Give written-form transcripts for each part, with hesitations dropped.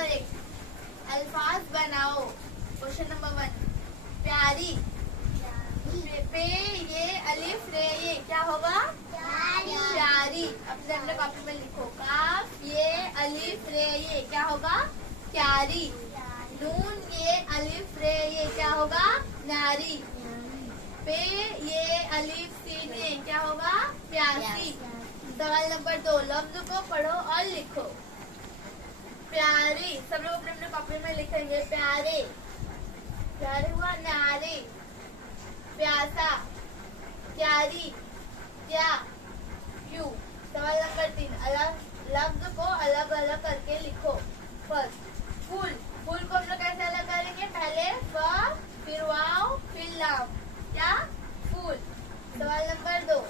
Number 1, अल्फाज बनाओ। Question number 1, प्यारी। पे ये अलिफ रे ये क्या होगा? प्यारी। अपने अपने कॉपी में लिखो, काफ ये अलिफ रे ये क्या होगा? प्यारी। नून ये अलिफ रे ये क्या होगा? नारी। पे ये अलिफ सीन ये क्या होगा? प्यासी। सवाल नंबर 2, लफ्ज को पढ़ो और लिखो। प्यारी, सब लोग अपने अपने कॉपी में लिखेंगे। प्यारे, प्यारे हुआ नारी। प्यासा, प्यारी, क्या, क्यों। सवाल नंबर 3, अलग लफ्ज को अलग अलग करके लिखो। फर्स्ट, फूल। फूल को हम लोग कैसे अलग करेंगे? पहले फ, फिर वाव, फिर लाम, क्या? फूल। सवाल नंबर 2,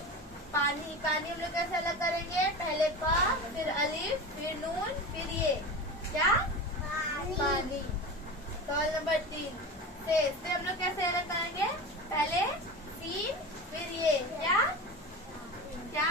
पानी। पानी हम लोग कैसे अलग करेंगे? पहले प, फिर अलिफ, फिर नून, फिर ये क्या? पानी। सवाल नंबर 3, से हम लोग कैसे अलग करेंगे? पहले सीन, फिर ये क्या? क्या?